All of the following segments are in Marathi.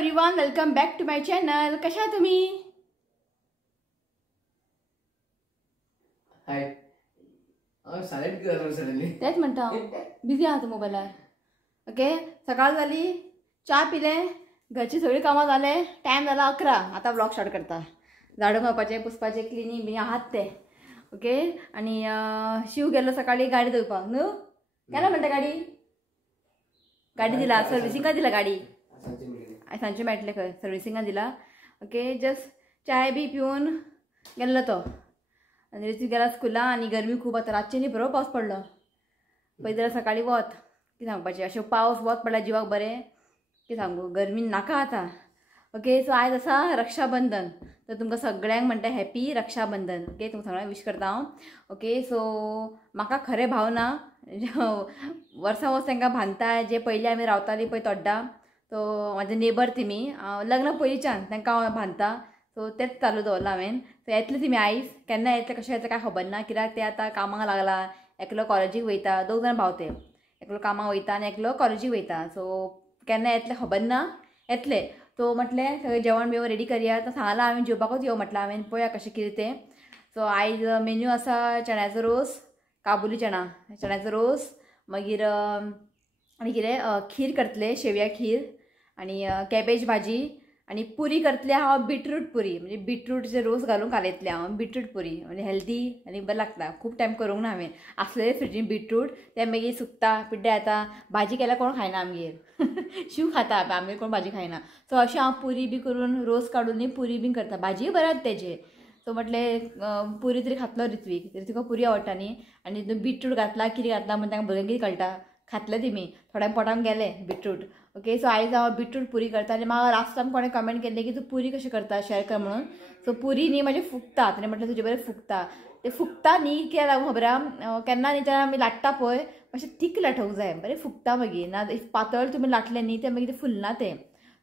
Everyone, welcome back to my channel. कशा तुम्ही? हाय. सायलेंट कर सडनली. तेच म्हणता बिझी आहात मोबाईलवर. ओके, सकाळ झाली, चहा पिले, घरची सगळी कामं झाले, टाइम झाला 11. आता ब्लॉग स्टार्ट करता. झाडू मारपाचे, पुसपाचे, क्लिनिंग बी आहात ते. ओके. आणि शिव गेलो सकाळी गाडी धुवपाक. न्हू केला म्हणता गाडी दिला, सर्व्हिसिंगा दिला गाडी. सांचे मेळटले खंय सर्व्हिसिंगा दिला. ओके, जस्ट चाय बी पिवन गेल्लो तो. आनी रितू गेला स्कुला. आनी गरमी खूब आतां. रातचे न्ही बरो पावस पडलो. पळय जाल्यार सकाळी वत कितें सांगपाचें. अशें पावस वत पडल्यार जिवाक बरें. कितें सांगू, गरमी नाका आतां. ओके, सो आयज आसा रक्षाबंधन. तर तुमकां सगळ्यांक म्हणटा हॅपी रक्षाबंधन. ओके, तुमकां सगळ्यांक विश करता हांव. ओके, सो म्हाका खरें भावना वर्सां वर्स तांकां बांदता. जे पयलीं आमी रावतालीं पळय तोड्डा, तो म्हाजे नेबर तिमी लग्न पयलींच्यान तांकां हांव बांदता. सो तेच चालू दवरला हांवें. सो येतले तिमी आयज, केन्ना येतले कशें येतले कांय खबर ना. कित्याक ते आतां कामाक लागला. एकलो कॉलेजीक वयता. 2 जाण भाव ते. एकलो कामाक वयता आनी एकलो कॉलेजीक वयता. सो केन्ना येतले खबर ना. येतले. तो म्हटलें सगळें जेवण बिवण रेडी करया. तो सांगला हांवें जेवपाकूच यो म्हटलें हांवें. पळोवया कशें कितें तें. सो आयज मेन्यू आसा चण्याचो रोस, काबुली चण्याचो रोस. मागीर आनी कितें खीर करतले, शेवया खीर. आनी कॅबेज भाजी. आनी पुरी करतले हांव बीटरूट पुरी. म्हणजे बीटरूटचे रोस घालून घालयतले हांव बीटरूट पुरी. म्हणजे हेल्दी आनी बरें लागता. खूब टायम करूंक ना हांवें. आसलेले फ्रिजीन बीटरूट ते मागीर सुकता, पिड्ड्यार येता. भाजी केल्यार कोण खायना आमगेर. शिव खाता, आमगेर कोण भाजी खायना. सो अशें हांव पुरी बी करून रोस काडून न्ही पुरी बी करता. भाजी बऱ्यात तेजे. सो म्हटलें पुरी तरी खातलो रित्वीक पुरी आवडटा न्ही. आनी बीटरूट घातला, कितें घातला म्हणून तांकां भुरग्यांक कितें कळटा. खातले तेमी. थोड्या पोटान गेले बीटरूट. ओके, सो आयज हांव बीटरूट पुरी करता. आनी म्हाका लास्ट टायम कोणें कमेंट केल्लें की तूं पुरी कशी करता शेअर कर म्हणून. सो पुरी न्ही म्हाजे फुगता. ताणें म्हटलें तुजे बरें फुगता. ते फुगता न्ही कित्याक लागून खबर आहा, केन्ना न्ही जेन्ना आमी लाट्टा पळय मातशें थीक लाटूंक जाय. बरें फुगता मागीर. ना पातळ तुमी लाटलें न्ही ते मागीर ते फुलना ते.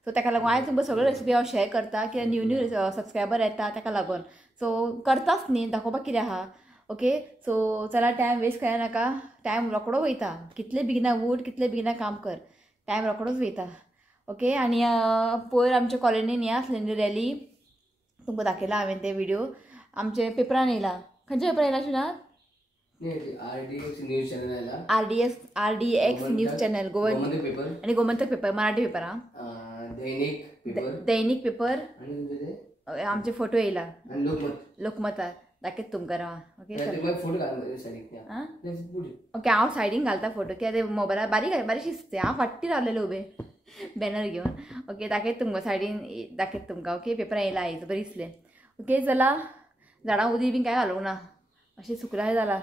सो ताका लागून आयज तुमकां सगळ्यो रेसिपी हांव शेअर करता. कित्याक न्यू सबस्क्रायबर येता ताका लागून. सो करताच न्ही, दाखोवपाक कितें आहा. ओके, सो चला टायम वेस्ट करनाका. टायम रोकडो वयता. कितले बेगिना उठ, कितले बेगिना काम कर, टायम रोकडोच वयता. ओके. आनी पयर आमच्या कॉलनीन हें आसलें न्ही रॅली, तुमकां दाखयला हांवें ते व्हिडिओ. आमचे पेपरान येयला. खंयच्या पेपरान येयला शिवनाथ? RDX न्यूज चॅनल आयला. RDX news channel Gomantak paper आनी गोमंतक पेपर मराठी पेपर. दैनिक पेपर आनी आमचे फोटो येयला. लोकमतार दाखयत तुमकां राव. ओके, ओके, हांव सायडीन घालता फोटो. कित्याक ते मोबायलार बारीक दिसता. हांव फाटीं रावलेलें उबें बॅनर घेवन. ओके, दाखयत तुमकां सायडीन दाखयत तुमकां. ओके, पेपरां येयला आयज, बरें दिसलें. ओके, चला. झाडां उदीक बीन कांय घालूंक ना, अशें सुकलाय जाला.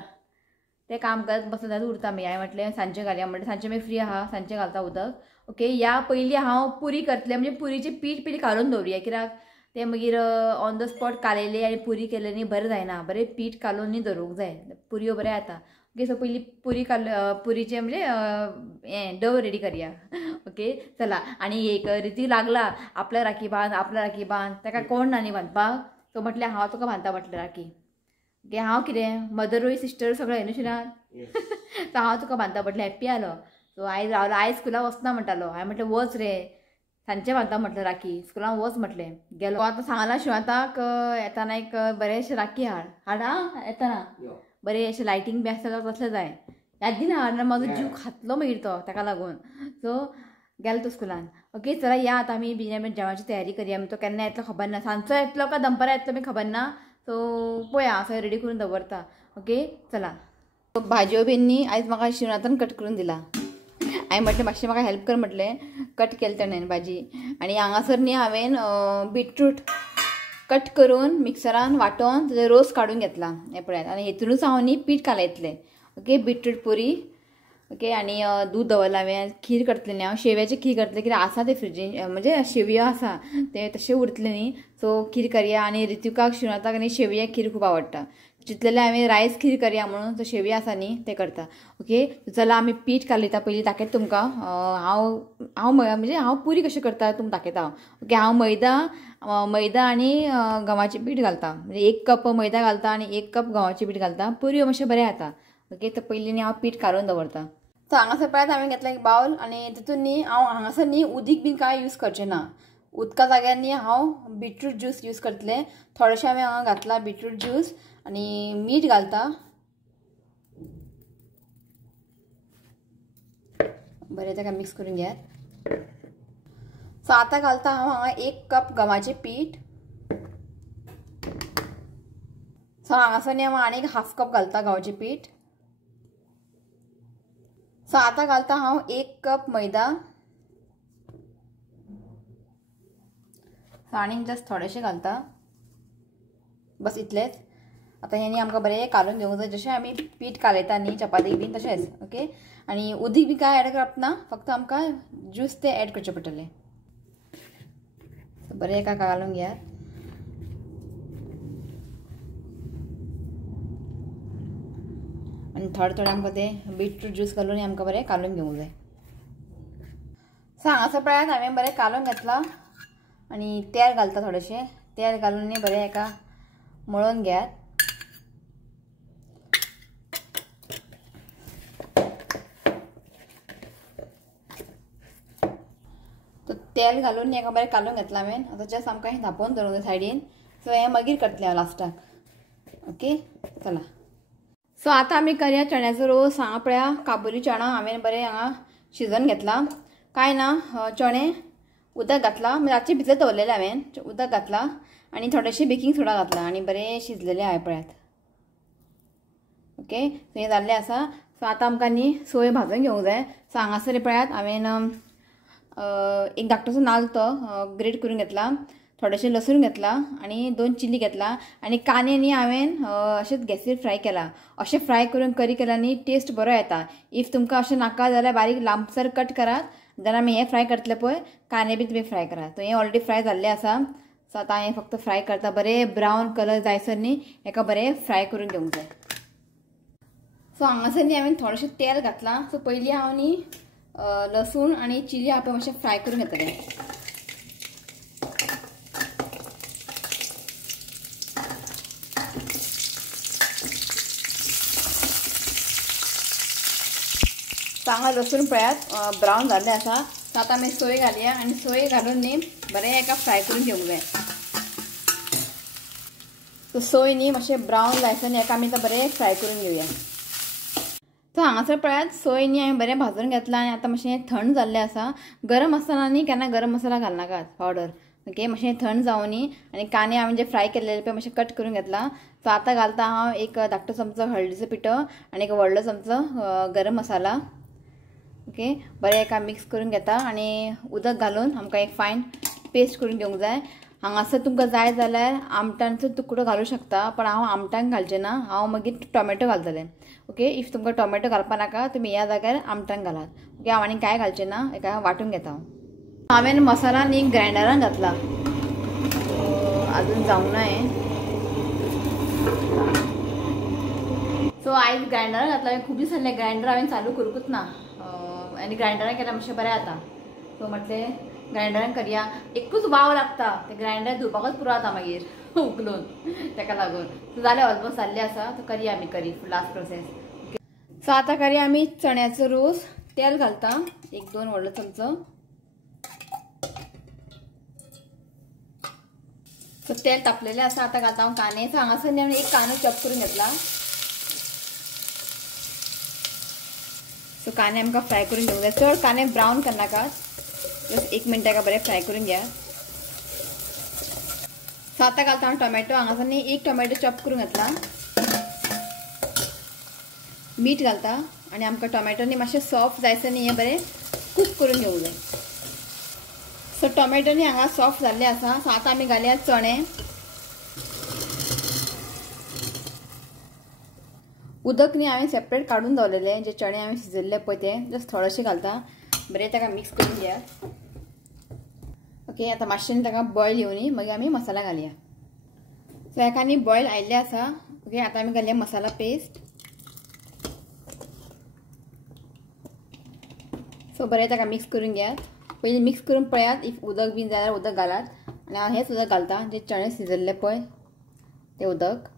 तें काम करत बसलें जाल्यार उरता मागीर. हांवें म्हटलें सांजचें घालया म्हणलें. सांजचें मागीर फ्री आहा, सांजचें घालता उदक. ओके, ह्या पयलीं हांव पुरी करतलें. म्हणजे पुरीचें पीठ पयलीं काडून दवरुया. कित्याक ते मागीर ऑन द स्पॉट कालयले आनी पुरी केले न्ही बरें जायना. बरें पीठ कालून न्ही दवरूंक जाय, पुरयो बऱ्यो येता. ओके, सो पयलीं पुरीचें म्हणजे हें डव रेडी करया. ओके, चला. आनी एक रिती लागला आपल्या राखी बांद ताका कोण ना न्ही बांदपाक. सो म्हटलें हांव तुका बांदता म्हटलें राखी. ओके, हांव कितें मदरूय सिस्टर सगळें न्हू शिनात. सो हांव तुका बांदता म्हटलें हॅप्पी जालो. सो आयज रावलो. आयज स्कुलाक वचना म्हणटालो. हांवें म्हटलें वच रे, सांजचें बांदता म्हटलें राखी. स्कुलान वच म्हटलें. गेलो. आतां सांगलां शिवाताक येताना एक बरेंशें राखी हाड आं येताना. बरें अशें लायटींग बी आसता तसलें जाय. याद ना हाड ना, म्हाजो जीव खातलो मागीर तो ताका लागून. सो गेलो तो स्कुलान. ओके, चला या आतां आमी जेवणाची तयारी करया. तो केन्ना येतलो खबर ना. सांजचो येतलो काय दनपारां येतलो बी खबर ना. सो पळया, हांव सगळें रेडी करून दवरता. ओके, चला. भाजयो बीन न्ही आयज म्हाका शिवनाथान कट करून दिला. हांवें म्हटलें मातशें म्हाका हेल्प कर म्हटलें. कट केलें ताणें भाजी. आनी हांगासर न्ही हांवें बीटरूट कट करून मिक्सरान वांटून तेजो रोस काडून घेतला. हें पळयात. आनी हेतूनच हांव न्ही पीठ घालयतलें. ओके, बीटरूट पुरी. ओके, आनी दूद दवरलां हांवें. खीर करतलें न्ही हांव. शेवयाची खीर करतलें. कित्याक आसा ते फ्रिजीन, म्हणजे शेवयो आसा ते तशें उरतलें न्ही. सो खीर करया. आनी रित्विकाक शिवनाथाक न्ही शेवया खीर खूब आवडटा. चिंतलेलें हांवें रायस खीर करया म्हणून. तो शेवया आसा न्ही ते करता. ओके, चला आमी पीठ कालयता पयलीं दाखयता तुमकां. हांव म्हणजे हांव पुरी कशी करता तुमकां दाखयता हांव. ओके, हांव मैदा आनी गव्हाचें पीठ घालता. म्हणजे 1 कप मैदा घालता आनी 1 कप गव्हाचें पीठ घालता. पुरयो मातशें बरें जाता. ओके, तर पयलीं न्ही हांव पीठ काडून दवरता. सो हांगासर पळयात हांवें घेतला एक बावल. आनी तितून न्ही हांव हांगासर न्ही उदीक बीन कांय यूज करचें ना. उदका जाग्यार न्ही हांव बीटरूट ज्यूस यूज करतलें. थोडेशें हांवें हांगा घातला बीटरूट ज्यूस आनी मीठ घालता. बरें ताका मिक्स करून घेयात. सो आतां घालता हांव हांगा 1 कप गव्हाचें पीठ. सो हांगासर हांव आनीक 1/2 कप घालता गव्हाचें पीठ. सो आतां घालता हांव 1 कप मैदा. आनीक जस्ट थोडेशें घालता. बस इतलेंच. आतां हें न्ही आमकां बरें कालून घेवंक जाय जशें आमी पीठ कालयता न्ही चपातीक बीन तशेंच. ओके. आनी उदीक बी कांय ऍड करप ना, फक्त आमकां ज्यूस तें ऍड करचें पडटलें. बरें एका कालून घेयात. आनी थोडें थोडें आमकां तें बीटरूट ज्यूस घालून आमकां बरें कालून घेवंक जाय. सो हांगासर पळयात हांवें बरें कालून घेतलां आनी तेल घालता. थोडेशें तेल घालून न्ही बरें एका मळून घेयात. तेल घालून न्ही एका बरें कालून घेतलां हांवें. आतां जस्ट आमकां हें धांपोवन दवरूंक जाय सायडीन. सो हें मागीर करतलें हांव लास्टाक. ओके चला. सो आतां आमी करया चण्याचो रोस. हांगा पळया काबुली चणा हांवें बरें हांगा शिजोवन घेतला. कांय ना चणे उदक घातला म्हणजे रातचे भिजत दवरलेले हांवें. उदक घातला आनी थोडेशें बेकिंग सोडा घातला आनी बरें शिजलेलें हांवें पळयात. ओके. सो हें जाल्लें आसा. सो आतां आमकां न्ही सोय भाजून घेवंक जाय. सो हांगासर पळयात हांवें एक धाकटोसो नाल्ल तो ग्रेट करून घेतला. थोडेशें लसूण घेतला आनी 2 चिली घेतला आनी कांदे न्ही हांवें अशेंच गॅसीर फ्राय केला. अशें फ्राय करून करी केल्यार न्ही टेस्ट बरो येता. इफ तुमकां अशें नाका जाल्यार बारीक लांबसर कट करात. जाल्यार आमी हें फ्राय करतले पळय कांदे बी तुमी फ्राय करात. सो हें ऑलरेडी फ्राय जाल्लें आसा. सो आतां हांवें फक्त फ्राय करता. बरें ब्रावन कलर जायसर न्ही हेका बरें फ्राय करून घेवंक जाय. सो हांगासर न्ही हांवें थोडेशें तेल घातलां. सो पयलीं हांव न्ही लसूण आनी चिली हांव मातशें फ्राय करून घेतलें. सो हांगा लसूण पळयात ब्रावन जाल्लें आसा. सो आतां आमी सोय घालया आनी सोय घालून न्ही बरें एका फ्राय करून घेवंक जाय. सो सोय न्ही मातशें ब्रावन जायसर न्ही एका आमी आतां बरें फ्राय करून घेवया. सो हांगासर पळयात सोय न्ही हांवें बरें भाजून घेतलां आनी आतां मातशें थंड जाल्लें आसा. गरम आसतना न्ही केन्ना गरम मसाला घालनाकात पावडर. ओके. मातशें थंड जावं न्ही आनी कांदे हांवें जे फ्राय केल्लेले पळय मातशें कट करून घेतला. सो आतां घालता हांव एक धाकटो चमचो हळदीचो पिठो आनी एक व्हडलो चमचो गरम मसाला. ओके. बरें एका मिक्स करून घेता आनी उदक घालून आमकां एक फायन पेस्ट करून घेवंक जाय. हांगासर तुमकां जाय जाल्यार आमटांचो तुकडो घालूं शकता पण हांव आमटांक घालचें ना. हांव मागीर टोमॅटो घालतलें. ओके. इफ तुमकां टोमॅटो घालपा नाका तुमी ह्या जाग्यार आमटांक घालात. ओके. हांव आनी कांय घालचें ना. एका वांटून घेता. हांवें मसाला न्ही ग्रायंडरान घातला. अजून जावंक ना हें. सो आयज ग्रायंडरान घातला. खूब दीस जाले ग्रायंडर हांवें चालू करूंकूच ना आनी ग्रायंडरान केल्यार मातशें बरें जाता. सो म्हटलें ग्रायंडरान करया. एकूच वाव लागता ते ग्रायंडर धुवपाकूच पुरो जाता मागीर उखलून ताका लागून. सो जालें ऑलमोस्ट जाल्लें आसा. सो करया आमी करी लास्ट प्रोसेस. सो आतां करया आमी चण्याचो रोस. तेल घालता 1-2 व्हडलो चमचो. सो तेल तापलेलें आसा. आतां घालता हांव कांदे. सो हांगासर न्ही हांवें एक कांदो चॉप करून घेतला. सो कांदे आमकां फ्राय करून घेवंक जाय. चड कांदे ब्रावन करनाकात. जस्ट 1 मिनट ताका बरें फ्राय करून घ्या. सो आतां घालता हांव टोमॅटो. हांगासर न्ही 1 टोमॅटो चॉप करून घेतला. मीठ घालता आनी आमकां टोमॅटो न्ही मातशें सॉफ्ट जायसर न्ही हें बरें कूक करून घेवंक जाय. सो टोमॅटो न्ही हांगा सॉफ्ट जाल्लें आसा. सो आतां आमी घालया चणे. उदक न्ही हांवें सेपरेट काडून दवरलेलें. जे चणे हांवें शिजयल्ले पळय ते जस्ट थोडेशें घालता. बरें ताका मिक्स करून घेया. ओके. आतां मातशें ताका बॉयल येवं न्ही मागीर आमी मसाला घालया. सो हेका न्ही बॉयल आयिल्लें आसा. ओके. आतां आमी घालया मसाला पेस्ट. सो बरें ताका मिक्स करून घेयात. पयलीं मिक्स करून पळयात. इफ उदक बीन जाल्यार उदक घालात. आनी हांव हेंच उदक घालता जे चणे शिजयल्ले पळय तें उदक.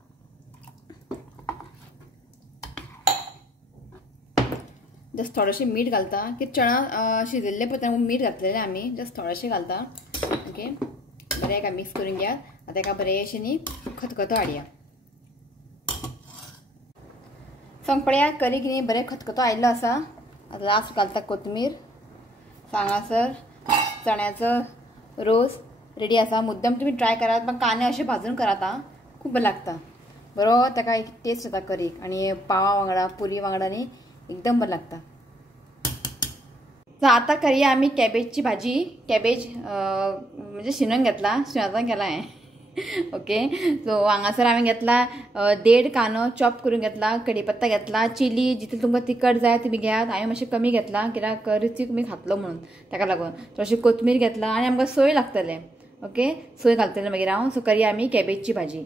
जस्ट थोडेशें मीठ घालता की चणा शिजयल्ले पळय तेन्ना मीठ घातलेलें आमी. जस्ट थोडेशें घालता. ओके बरें एका मिक्स करून घेया. आतां एका बरेंशें न्ही खतखतो हाडया. सांग पळया करी की न्ही बरें खतखतो आयिल्लो आसा. आतां लास्ट घालता कोथमीर. हांगासर चण्याचो रोस रेडी आसा. मुद्दम तुमी ट्राय करात पण कांदे अशें भाजून करात आं. खूब बरें लागता. बरो ताका एक टेस्ट येता करीक आनी पावा वांगडा पुरी वांगडा न्ही एकदम बरें लागता. सो आतां करया आमी कॅबेजची भाजी. कॅबेज म्हणजे शिनून घेतला. शिनोतान केला हांवें. ओके सो हांगासर हांवें घेतला 1.5 कांदो चॉप करून घेतला. कढीपत्ता घेतला. चिली जितली तुमकां तिखट जाय तुमी घेयात. हांवें मातशें कमी घेतला कित्याक रुचीक तुमी खातलो म्हणून ताका लागून. तशी कोथमीर घेतला आनी आमकां सोय लागतले. ओके सोय घालतले मागीर हांव. सो करया आमी कॅबेजची भाजी.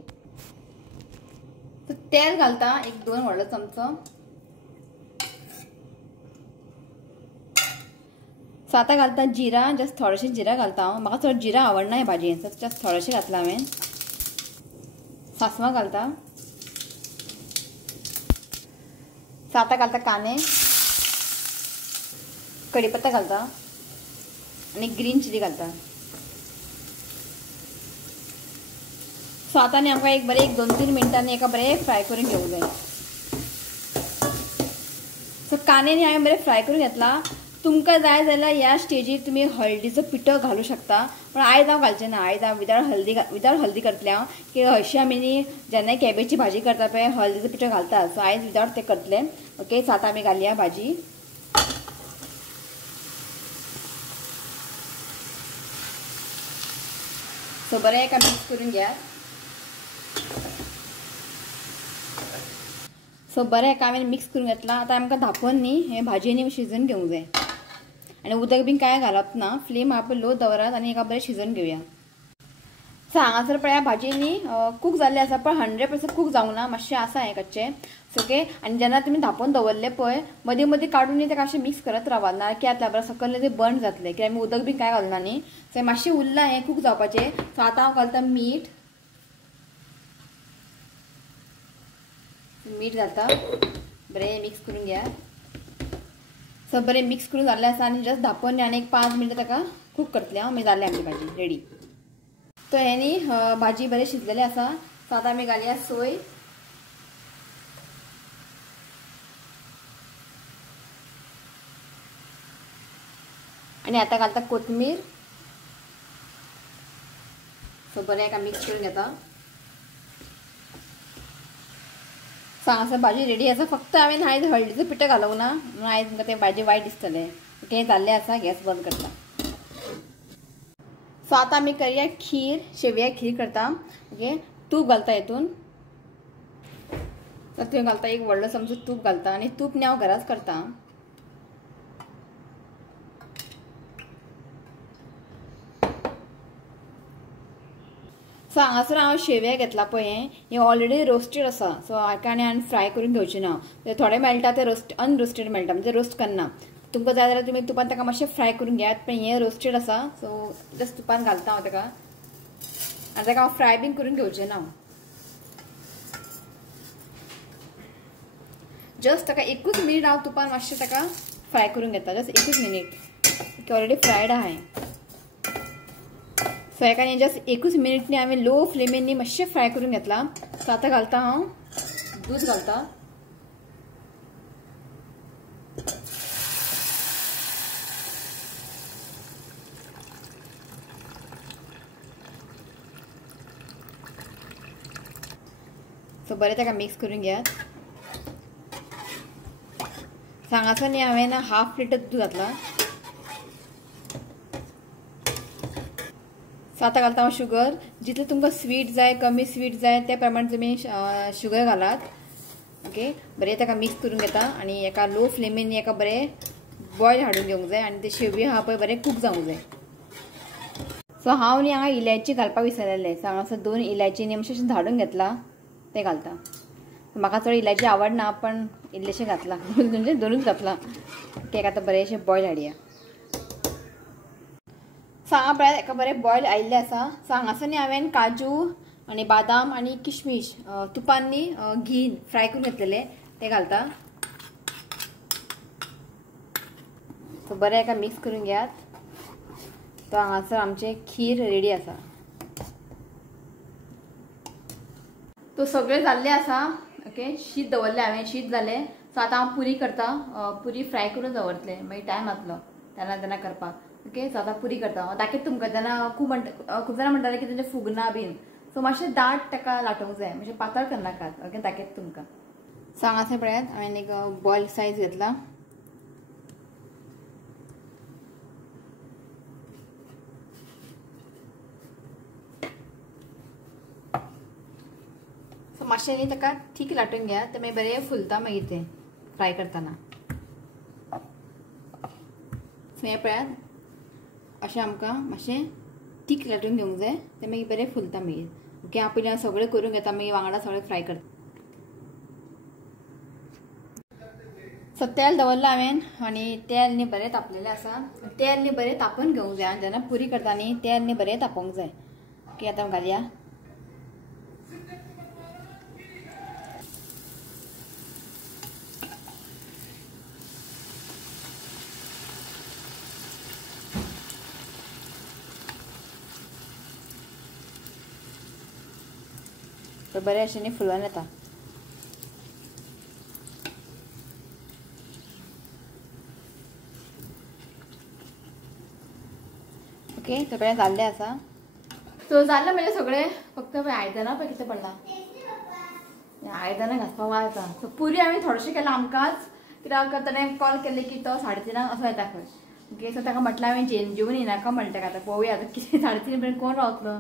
सो तेल घालता एक 2 व्हडलो चमचो. सो आतां घालता जिरा. जस्ट थोडेशें जिरा घालता हांव. म्हाका चड जिरा आवडना हे भाजयेन. सो जस्ट थोडेशें घातला हांवें. सासवां घालता. सो आतां घालता कांदे. कढीपत्ता घालता आनी ग्रीन चिली घालता. सो आतां न्ही आमकां एक बरें 2-3 मिनटांनी एका बरें फ्राय करून घेवंक जाय. सो कांदे न्ही हांवें बरें फ्राय करून घेतला. तुमकां जाय जाल्यार ह्या स्टेजीर तुमी हळदीचो पिठो घालूं शकता. पण आयज हांव घालचें ना. आयज हांव विदावट हळदी करतलें हांव. की हरशीं आमी न्ही जेन्ना कॅबेजची भाजी करता पळय हळदीचो पिठो घालता. सो आयज विदावट तें करतलें. ओके सो आतां आमी घालया भाजी. सो बरें एका मिक्स करून घेया. सो बरें एका हांवें मिक्स करून घेतला. आतां आमकां धांपोवन न्ही हे भाजी न्ही शिजोवन घेवंक जाय. आनी उदक बीन कांय घालप ना. फ्लेम आप लो दवरात आनी एका बरें शिजोवन घेवया. सो हांगासर पळया भाजी न्ही कूक जाल्ली आसा पण 100% कूक जावंक ना. मातशें आसा हें कच्चें. ओके आनी जेन्ना तुमी धांपोवन दवरले पळय मदीं मदीं काडून न्ही ताका अशें मिक्स करत रावात. ना की आतां बरें सकयल तें बंद जातलें कित्याक आमी उदक बीन कांय घालना न्ही. सो मातशें उरलां हें कूक जावपाचें. सो आतां हांव घालता मीठ. मीठ घालता. बरें मिक्स करून घेया. सो बरें मिक्स करून जाल्लें आसा आनी जस्ट धांपोवन आनी एक 5 मिनटां ताका कूक करतलें हांव. मागीर जालें आमची भाजी रेडी. तो हें न्ही भाजी बरें शिजलेली आसा. सो आतां आमी घालया सोय. आनी आतां घालता कोथमीर. सो बरें एका मिक्स करून घेता. सो हांगासर भाजी रेडी आसा. फक्त हांवें आयज हळदीचो पिठो घालूंक ना म्हणून आयज तुमकां तें भाजी वायट दिसतलें. ओके जाल्लें आसा. गॅस बंद करता. सो आतां आमी करया खीर. शेवया खीर करता. ओके तूप घालता हितून. तर तुवें घालता एक व्हडलो चमचो तूप घालता आनी तूप न्ही हांव घराच करता. सो हांगासर हांव शेवया घेतला पळय हे ऑलरेडी रोस्टेड आसा. सो हाका आनी फ्राय करून घेवचे ना. थोडे मेळटा ते अनरोस्टेड मेळटा म्हणजे रोस्ट करना. तुमकां जाय जाल्यार तुमी तुपान ताका मातशें फ्राय करून घेयात. पण हें रोस्टेड आसा सो जस्ट तुपान घालता हांव ताका आनी ताका हांव फ्राय बीन करून घेवचें ना. जस्ट ताका 1 मिनीट हांव तुपान मातशें ताका फ्राय करून घेता. Just 1 minute. ऑलरेडी फ्रायड आहा. सो हेका न्ही जस्ट 1 मिनीट न्ही हांवें लो फ्लेमीन न्ही मातशें फ्राय करून घेतला. सो आतां घालता हांव दूद घालता. सो बरें ताका मिक्स करून घेयात. हांगासर न्ही हांवें 1/2 लिटर दूद घातला. सो आतां घालता हांव शुगर. जितलें तुमकां स्वीट जाय कमी स्वीट जाय त्या प्रमाणे तुमी शुगर घालात. ओके बरें ताका मिक्स करून घेता आनी एका लो फ्लेमीन एका बरें बॉयल हाडून घेवंक जाय आनी ते शेवया आहा पळय बरें कूक जावंक जाय. सो हांव न्ही हांगा इलायची घालपाक विसरलेलें. सो हांगासर 2 इलायची न्ही मातशें धाडून घेतला ते घालता. म्हाका चड इलायची आवडना पण इल्लेशें घातला म्हणजे 2च घातला. केक आतां बरेंशें बॉयल हाडया. सो हांगा पळय एका बरें बॉयल आयिल्लें आसा. सो हांगासर न्ही हांवें काजू आनी बादाम आनी किशमिश तुपान न्ही घीन फ्राय करून घेतलेले ते घालता. सो बरें एका मिक्स करून घेयात. तो हांगासर आमचे खीर रेडी आसा. तो सगळे जाल्ले आसा. ओके, शीत दवरले हांवें, शीत जालें. सो आतां हांव पुरी करता. पुरी फ्राय करून दवरतलें, मागीर टायम जातलो तेन्ना करपाक. ओके, सो आतां पुरी करता. हांव दाखयता तुमकां. जेन्ना खूब जाणां म्हणटाले की तेंचे फुगना बीन, सो मातशें दाट ताका लाटोवंक जाय, म्हणजे पातळ करनाकात. ओके, दाखयता तुमकां. सो हांगासर पळयात, हांवें एक बॉयल सायज घेतला. सो मातशें न्ही ताका थीक लाटून घ्या, ते मागीर बरें फुलता मागीर ते फ्राय करतना. सो हें पळयात, अशें आमकां मातशें थीक लाटून घेवंक जाय, ते मागीर बरें फुलता मागीर. ओके, हांव पयलीं सगळें करून घेता, मागीर वांगडा सगळें फ्राय करता. सो तेल दवरलं हांवें आनी तेल न्ही बरें तापलेलें आसा. तेल न्ही बरें तापोवन घेवंक जाय. जेन्ना पुरी करता न्ही तेल न्ही बरें तापोवंक जाय. ओके, आतां घालया. तो बरें अशें न्ही फुलोन येता. ओके, सगळें जाल्लें आसा. सो जाल्लें म्हणजे सगळें, फक्त आयदनां पळय कितें पडलां, आयदनां घासपाक वाज येता. सो पुरी हांवें थोडेशें केलां आमकांच, कित्याक ताणें कॉल केल्लें की तो 3:30 असो येता खंय. ओके, सो ताका म्हटलें हांवें जेवून येनाका म्हणलें ताका. आतां पळोवया आतां कितें 3:30 पर्यंत कोण रावतलो.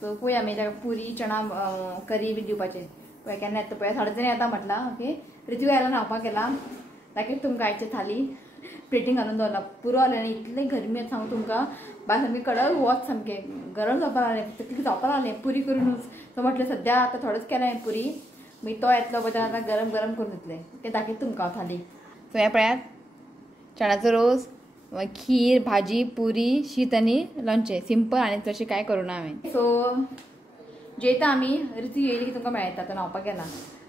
सो पळोवया मागीर ताका पुरी चणा करी बी दिवपाचें. पळय केन्ना येता पळय, 3:30 येता म्हटलां. ओके, ऋतू आयला न्हावपाक गेला. दाखयता तुमकां आयची थाली प्लेटीन घालून दवरला. पुरो जालें आनी इतलें गरमी सांगू तुमकां, भायर सामकें कडक वच, सामकें गरम जावपाक लागलें, तकली जावपाक लागलें पुरी करूनच. सो म्हटलें सद्या आतां थोडेंच केलें हांवें पुरी, मागीर तो येतलो पळय आतां गरम गरम करून दितलें. तें दाखयता तुमकां हांव थाली. सो हें पळयात, चण्याचो रोस, खीर, भाजी, पुरी, शीत आनी लोणचें. सिंपल आनी तशें कांय करूना हांवें. सो जेयता आमी. ऋतू येयली की तुमकां मेळटा. तो न्हावपाक गेला.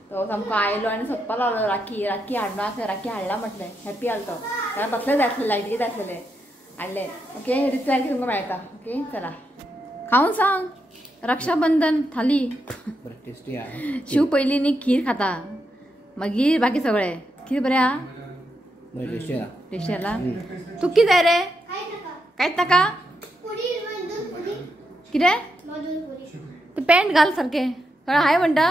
तो सामको आयलो आनी सोदपाक लागलो. राखी हाडनाक, राखी हाडला म्हटलें. हॅप्पी आलो तो. ताका तसलें जाय आसलें, लायटीक जाय आसलेलें हाडलें. ओके, ऋतू आयली की तुमकां मेळटा. ओके, चला खावन सांग. रक्षाबंधन थाली. टेस्टी शिव पयलीं न्ही खीर खाता, मागीर बाकी सगळें. खीर बरें आहा, टेस्टी जाला. तू कितें जाय रे? कांयच नाका. कितें तू पॅन्ट घाल सारकें. कळ्ळें? हाय म्हणटा.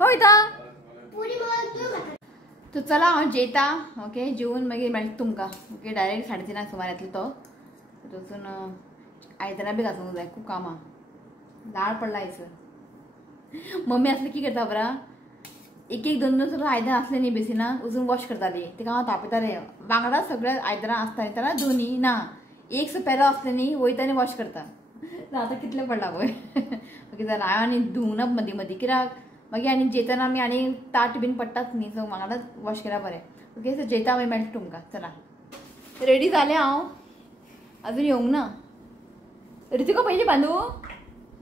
वयता. तो चला हांव जेयता. ओके, जेवून मागीर मेळटा तुमकां. ओके, डायरेक्ट 3:30 सुमार येतलो तो. थंयसून आयदनां बी घासूंक जाय, खूब कामां. लाळ पडला हांयसर. मम्मी आसली की करता बरा, एक 2 सगळं आयदनां आसलें न्ही बेसिना, वचून वॉश करताली. तिका हांव तापयतालें. वांगडा सगळें आयदनां आसता न्ही तेन्ना दोनी ना, एक पेलो आसलें न्ही वयता आनी वॉश करता. आतां कितलें पडला पळय. ओके, जाल्यार हांवें आनी धुवना मदीं मदीं, कित्याक मागीर आनी जेयतना आमी आनी ताट बीन पडटात न्ही, सो वांगडाच वॉश केल्यार बरें. ओके, सो जेयता मागीर मेळटा तुमकां. चला रेडी जालें हांव, अजून येवंक ना. ऋतिका पयलीं बांदू,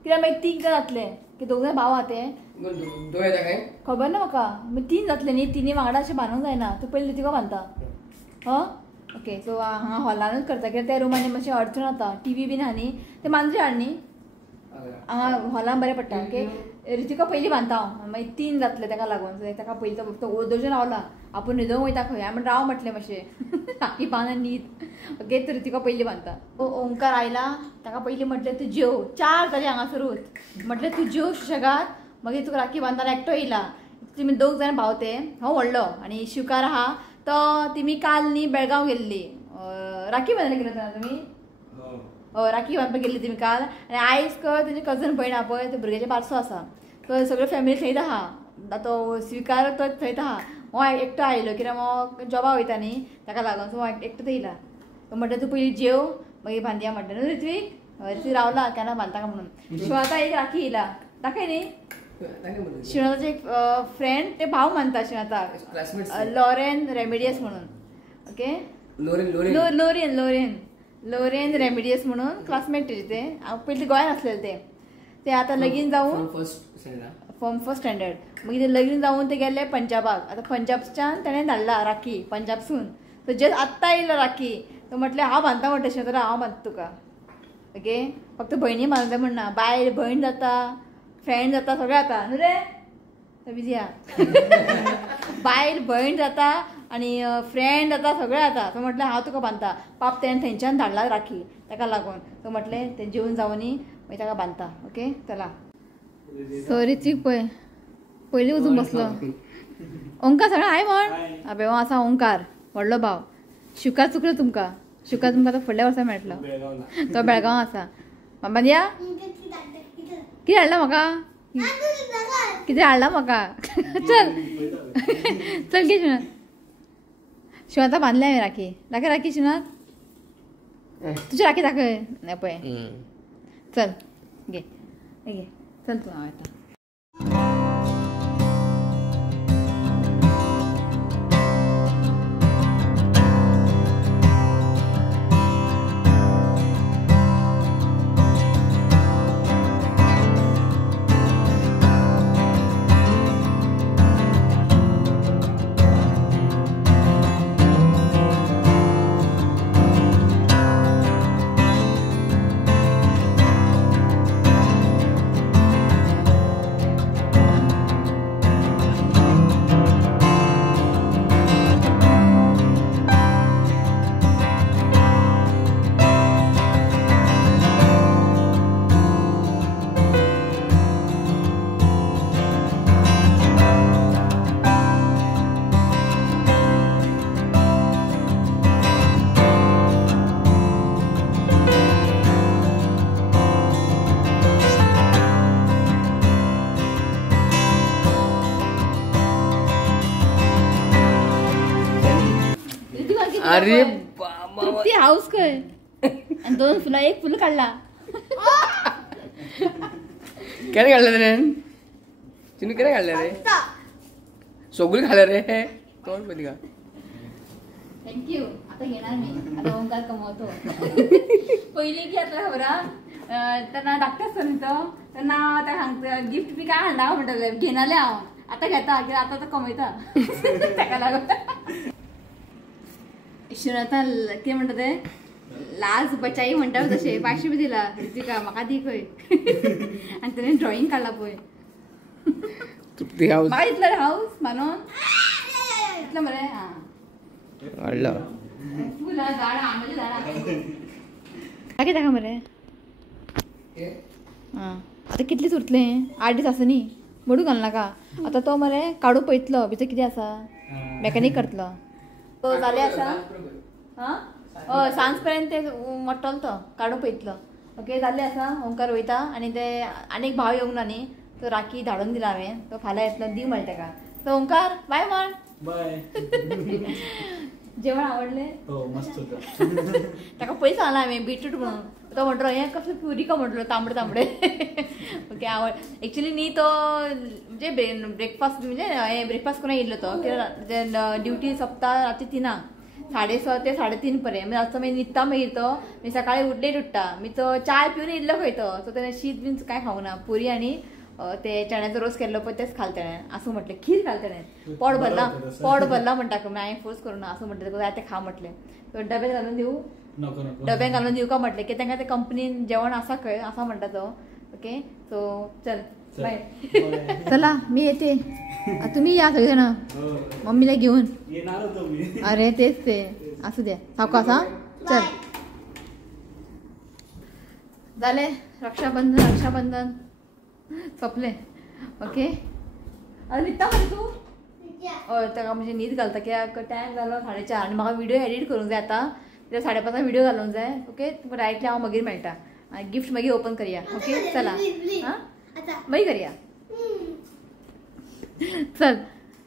कित्याक मागीर 3 जातलें, की 2 जाण भाव आहा ते. खबर ना म्हाका. मागीर 3 जातलें न्ही, तिनी वांगडा अशें बांदूंक जायना. तूं पयलीं ऋतिका बांदता. ओके, सो हांगा हॉलानूच करता, कित्याक त्या रूमांनी मातशें अडचण जाता. टीव्ही बीन आहा न्ही, ते मांजरी हाड न्ही, हांगा हॉलान बरें पडटा. ओके, ऋतिका पयलीं बांदता हांव, मागीर 3 जातले ताका लागून. सो ताका पयलीं तो दोजून रावला. आपूण न्हिदोंक वयता खंय. हांवें राव म्हटलें मातशें राखी बांद आनी न्हीद. ओके, तो ऋतिका पयलीं बांदता. ओंकार आयला, ताका पयलीं म्हटलें तूं जेव. 4 जालीं हांगासरूच. म्हटलें तूं जेव सुशेगाद, मागीर तुका राखी बांदताना एकटो येयला. तुमी 2 जाण भाव ते, हांव व्हडलो आनी शिवकार आहा तो. तिमी काल न्ही बेळगांव गेल्ली. राखी बांदूंक गेले ना तुमी? राखी बांदपाक गेल्ली तुमी काल. आनी आयज तेजी कजन भयण आहा पळय, ते भुरग्याचें बारसो आसा. तो सगळ्यो फॅमिली थंयच आहा. तो स्विकार तो थंयच आहा. हो एकटो आयलो, कित्याक हो जॉबाक वयता न्ही ताका लागून. सो हो एकटो थंय येयला. तो म्हणटा तूं पयलीं जेव, मागीर बांदया म्हणटा न्हू ऋत्वीक. ऋत्वीक रावला केन्ना बांदता म्हणून. शिवाता एक राखी येयला, दाखय न्ही. शिवनाथाचे एक फ्रेंड, ते भाव मानता शिवनाथाक, लॉरेन रेमिडियस म्हणून. ओके, लोरेन रेमिडियस म्हणून क्लासमेट तेजे. ते हांव पयलीं गोंयांत आसलेले. ते आतां लगीन जावन फॉर्म 1 स्टँडर्ड. मागीर ते लगीन जावन ते गेले पंजाबाक. आतां पंजाबच्यान ताणें धाडला राखी, पंजाबसून. सो जस्ट आत्तां येयलो राखी. तो म्हटलें हांव बांदता म्हणटा शिवनाथ, हांव बांदता तुका. ओके फक्त भयणी मारूंक जाय म्हणना बायल भयण जाता फ्रेंड जाता सगळें जाता न्हू रे बिजी आहा बायल भयण जाता आनी फ्रेंड जाता सगळें जाता तो म्हटलें हांव तुका बांदता पाप तेणें थंयच्यान धाडला राखी ताका लागून तो म्हटलें तें जेवन जावनी मागीर ताका बांदता ओके चला सो ऋत्वीक पळय पयलीं वचून बसलो ओंकार सगळें हाय म्हण अबे हो आसा ओंकार व्हडलो भाव शुका चुकलो तुमकां शुका तुमकां तो फुडल्या वर्सा मेळटलो तो बेळगांव आसा बांदया कितें हाडला म्हाका कितें हाडला म्हाका चल चल घे शिवनाथ शिवनाथा बांदल्या हांवें राखी दाखय राखी शिवनाथ तुजी राखी दाखय नाही पळय चल घे घे चल तूं हांव येता अरे ती हाऊस खंय आणि 2 फुलां एक फुल काडला केन्ना काडलें रे चिनू केन्ना काडलें रे सगळीं खालें रे तोंड पळय तिका थँक्यू आता घेणार मी आता ओंकार कमवतो पयलीं की आता खबर तेन्ना धाकटें आसतना तो तेन्ना ताका सांगता गिफ्ट बी काय हाडना म्हणटाले घेनाले हांव आता घेता कित्याक आतां तो कमयता ताका लागून शिवनाथा कितें म्हणटा ते लाज बचाई म्हणटा तशें 500 बी दिला ऋतिका म्हाका दी खंय आनी तेणें ड्रॉइंग काडला पळय म्हाका दितलो रे हाऊस मानून दितलो मरे हां हाडला फुलां झाडां आंब्याचीं झाडां कितें ताका मरे आं आतां कितलें उरतलें 8 दीस आसा न्ही मोडू घालनाका आतां तो मरे काडून पळयतलो भितर कितें आसा मॅकॅनीक करतलो तो जालें आसा हां हय सांज पर्यंत ते मोडटलो तो काडून पळयतलो ओके जाल्लें आसा ओंकार वयता आनी ते आनी एक भाव येवंक ना न्ही तो राखी धाडून दिला हांवें तो फाल्यां येतलो दी म्हळें ताका तो ओंकार बाय म्हण बाय जेवण आवडलें हो मस्त होतं ताका पयस सांगला हांवें बीटरूट म्हणून तो म्हणटलो हें कसलें प्युरी का म्हणटलो तांबडे तांबडे ओके आवड एक्चुली न्ही तो म्हणजे ब्रेकफास्ट म्हणजे हें ब्रेकफास्ट करून येयल्लो तो कित्याक ड्युटी सोंपता राती 3 6:30 ते 3:30 पर्यंत मागीर रातचो मागीर न्हिदता मागीर तो मागीर सकाळीं लेट उठटा मागीर तो चाय पिवन येयल्लो खंय तो सो तेणें शीत बीन कांय खावंक ना पुरी आनी ते चण्याचो रोस केल्लो पळय तेच खाल तेणें असं म्हटलें खीर घाल तेणें पोट भरला म्हणटा हांवें फोर्स करूं ना असं म्हटलें जाय तें खा म्हटलें तो डब्यान घालून दिवं नको नको डब्यान घालून दिवका म्हटलें की तांकां ते कंपनीन जेवण आसा खंय आसा म्हणटा तो ओके सो चल बाय चला मी येते तुम्ही या सगळे जाणां मम्मीला घेऊन येणार होतो मी अरे तेच ते असू द्या सावकाश हां चल जालें रक्षाबंधन सोंपलें ओके अरे न्हिदता मरे तूं हय ताका म्हणजे न्हीद घालता कित्याक टायम जालो 4:30 आनी म्हाका व्हिडिओ एडीट करूंक जाय आतां कित्याक 5:30 व्हिडिओ घालूंक जाय ओके तुका डायरेक्टली हांव मागीर मेळटा गिफ्ट मागीर ओपन करया ओके चला हां मागीर करया चल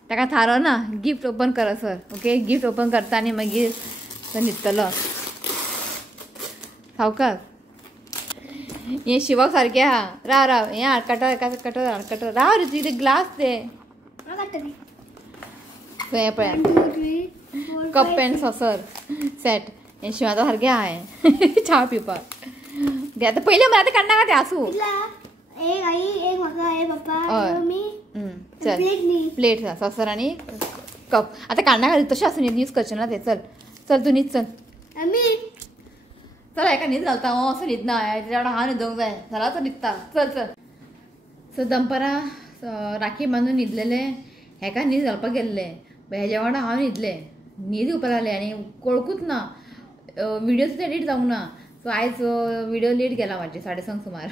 ताका थारो ना गिफ्ट ओपन करा सर ओके गिफ्ट ओपन करता आनी मागीर तो न्हिदतलो सावकाश हें शिवक सारकें आहा राव हें हाड कटर राव रे तुजे ग्लास ते हें पळय कप एंड सॉसर सेट हें शिवाचा सारकें आहा हें च्या पिवपाक घे आतां पयलें मरे आतां काडनाका तें आसूं चल प्लेट सॉसर आनी कप आतां काडनाका तशें आसूं न्ही यूज करचें ना तें चल तूं न्हीद चल चल हेका न्हीद घालता असं न्हीद ना त्याच्या वांगडा हांव न्हिदोंक जाय जाला तो न्हिदता चल चल. सो दनपारां राखी बांदून न्हिदलेले हेका न्हीद घालपाक गेल्ले हेज्या वांगडा हांव न्हिदलें न्हीद येवपाक लागलें आनी कळकूच ना व्हिडिओ सुद्दां एडिट जावंक ना. सो आयज व्हिडिओ लेट गेला म्हाजे 6:30 सुमार.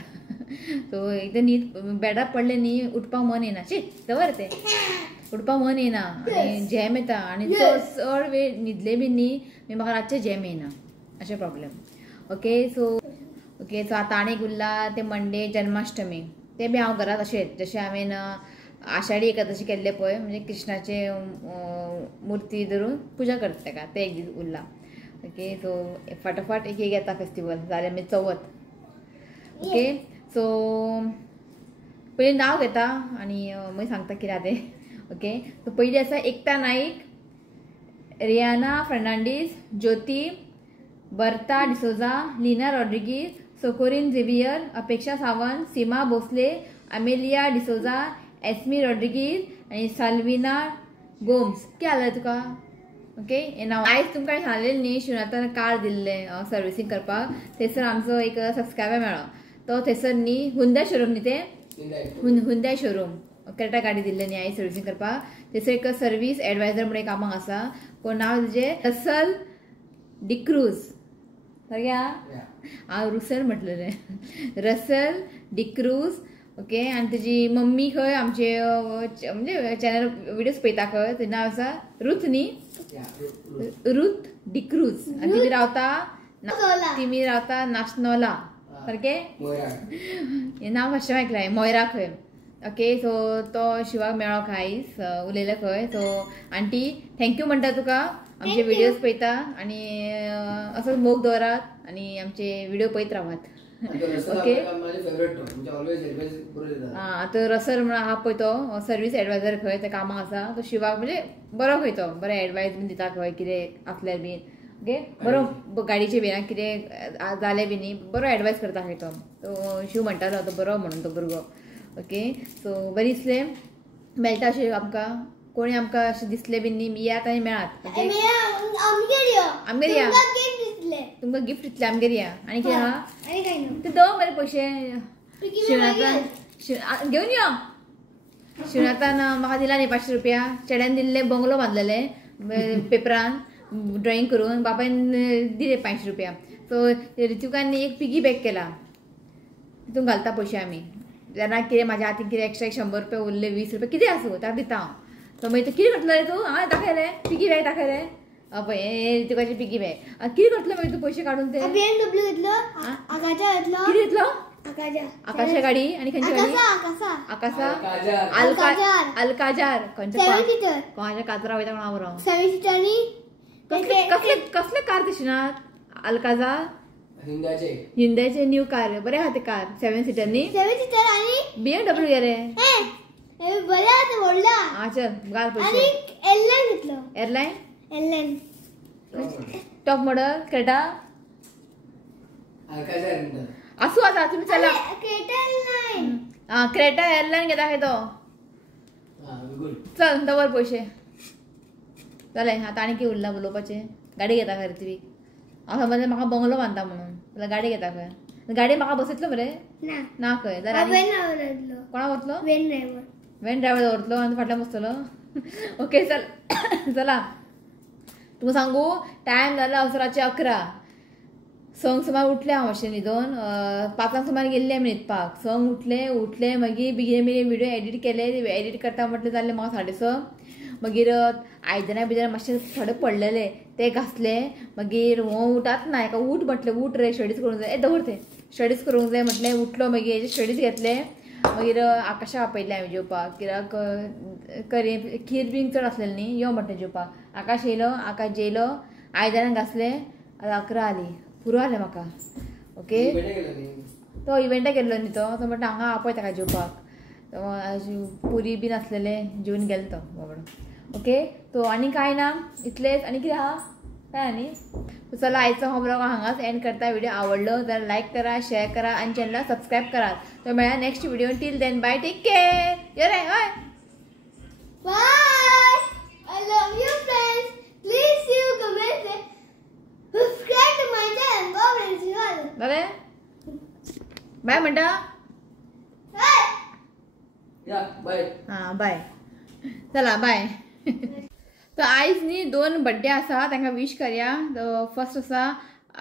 सो एकदम न्हीद बेडार पडलें न्ही उठपाक मन येना शी दवर तें उठपाक मन येना आनी झेम येता आनी चड वेळ न्हिदले बी न्ही म्हाका रातचें झेम येना अशें प्रॉब्लेम. ओके सो आतां आनीक उरला ते मंडे जन्माष्टमी ते बी हांव घरांत अशेंच जशें हांवें आषाढी एकादशी केल्ले पळय म्हणजे कृष्णाचे मुर्ती धरून पुजा करता तेका ते एक दीस उरला. ओके सो फाटाफाट एक येता फेस्टिवल जालें मागीर चवथ. ओके सो पयलीं नांव घेता आनी मागीर सांगता कितें तें. ओके सो पयलीं आसा एकता नाईक, रियाना फर्नांडीस, ज्योती, बर्ता डिसोजा, लिना रॉड्रिगीज, सोकोरीन झेवियर, अपेक्षा सावंत, सीमा भोसले, अमेलिया डिसोजा, एस्मी रॉड्रिगीज आनी साल्विना गोम्स. कितें जालें तुका? ओके हें नांव आयज तुमकां सांगलेलें न्ही शिवनाथान कार्ड दिल्लें सर्विसींग करपाक थंयसर आमचो एक सबस्क्रायबर मेळ्ळो तो थंयसर न्ही हुंदाय शोरूम न्ही तें हुंदाय शोरूम क्रेटा गाडी दिल्ली न्ही हांवें सर्विसींग करपाक थंयसर एक सर्वीस एडवायझर म्हणून कामाक आसा कोण नांव तेजें रसल डिक्रूज सारकें आहा हांव रुसल म्हटलेलें रसल डिक्रूज. ओके आनी तेजी मम्मी खंय आमचे म्हणजे चॅनल विडियोज पळयता खंय तेजें नांव आसा रुथ न्ही रुथ डिक्रूज आनी तिमी रावता नाशनोला सारकें हें नांव फर्स्ट टायम आयकलां मोयरा खंय. ओके सो तो शिवाक मेळ्ळो आयज उलयलो खंय. सो आंटी थँक्यू म्हणटा तुका आमचे विडियोज पळयता आनी असोच मोग दवरात आनी आमचे विडियो पळयत रावात. ओके तो रसल म्हणून आहा पळय तो सर्वीस एडवायझर खंय ते कामाक आसा तो शिवाक म्हणजे बरो खंय तो बरो एडवायस बीन दिता खंय कितें आसल्यार बीन. ओके बरो गाडयेचे बीन कितें जालें बी न्ही बरो एडवायस करता खंय तो शिव म्हणटालो तो बरो म्हणून तो भुरगो. ओके सो बरें दिसलें मेळटा अशें आमकां कोणी आमकां अशें दिसलें बीन न्ही येयात आनी मेळात. आमगेर या तुमकां गिफ्ट दितलें आमगेर या आनी कितें आहा ते दो बरे पयशे शिवनाथान घेवन यो. शिवनाथान म्हाका दिला न्ही 500 रुपया चेड्यान दिल्ले बंगलो बांदलेले पेपरान ड्रॉइंग करून बापायन दिले 500 रुपया. सो रितुकान न्ही एक पिगी बॅग केला तितून घालता पयशे आमी जेन्ना कितें म्हाज्या हातीन कितें एक्स्ट्रा 100 रुपया उरले 20 रुपया कितें आसूं ताका दिता हांव. सो मागीर तो कितें करतलो रे तूं हांवें दाखयलें पिगी बॅग दाखयलें पळय हे रितुकाची पिगी बॅग कितें करतलो मागीर तूं पयशे काडून ते कितें घेतलो आकाशा गाडी आनी खंयची गाडी आकाशा अल्काजार कोणाच्या काजरा वयता म्हणून हांव बरो कसले कार दिसनात अल्काजार हिंदाचे न्यू कार बरें आहा ते कार 7 सीटर न्ही BMW गेले चल घाल पयशे. एअरलायन टॉप मॉडल क्रेटा आसूं आसा तुमी चला क्रेटा एअरलायन घेता खंय तो चल दवर पयशे जालें. आतां आनी कितें उरलां उलोवपाचें गाडी घेता खंय तुमी हांव समज म्हाका बंगलो बांदता म्हणून जाल्यार गाडी घेता खंय गाडी म्हाका बसयतलो मरे ना खंय जाल्यार कोणा वतलो वॅन ड्रायव्हर दवरतलो आनी फाटल्यान बसतलो. ओके चल चला तुमकां सांगू टायम जाला अवसराचे 11 संक सुमार उठलें हांव अशें न्हिदोन 5 सुमार गेल्लें आमी न्हिदपाक. संक उठलें मागीर बेगीन बेगीन विडियो एडिट केले एडिट करता म्हटलें जालें म्हाका 6:30 मागीर आयदनां मातशें थोडे पडलेले ते घासले मागीर हो उठत ना हेका उठ म्हटलें उठ रे स्टडीज करूंक जाय दवर तें स्टडीज करूंक जाय म्हटलें उठलो मागीर हेजे स्टडीज घेतले मागीर आकाशा आपयलें हांवें जेवपाक कित्याक खीर बीन चड आसलेलें न्ही यो म्हटलें जेवपाक आकाश येयलो आकाश जेयलो आयदनां घासलें आतां 11 जाली पुरो जालें म्हाका. ओके तो इव्हेंटाक गेल्लो न्ही तो म्हणटा हांगा आपय ताका जेवपाक पुरी बीन आसलेलें जेवन गेलो तो बाबडो. ओके सो आनी कांय ना इतलेंच आनी कितें आहा काय न्ही. चला आयचो हो ब्लॉग हांगाच एंड करता. व्हिडिओ आवडलो जाल्यार लायक करा शेअर करा आनी चॅनलाक सबस्क्रायब करा. तर मेळ्या next video till then bye take care यो रे हय bye I love you friends please see you comment subscribe to my channel. Bye म्हणटा या बाय. हां बाय. चला बाय. तर आयज न्ही 2 बर्थडे आसा तांकां विश करया. फर्स्ट आसा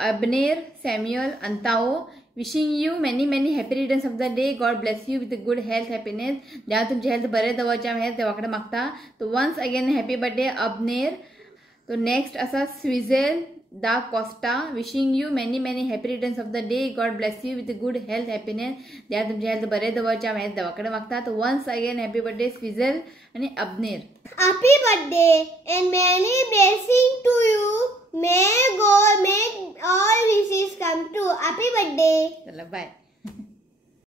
Abner Samuel Antao. Wishing you many many happy returns of the day. God bless you with good health happiness. देवा तुमचे हेल्थ बरें दवरचें हांव हेल्थ देवा कडेन मागता. तो once again happy birthday Abner. तो नेक्स्ट आसा Swizel da Costa. Wishing you many many happy returns of the day. God bless you with good health happiness. देवा तुमचे हेल्थ बरें दवरचें हांव हेल्थ देवा कडेन मागता. तो वन्स अगेन हॅपी बर्थडे स्विझेल आणि Abner. Happy birthday and many blessings to you. May God make all wishes come true. Happy birthday. चला बाय.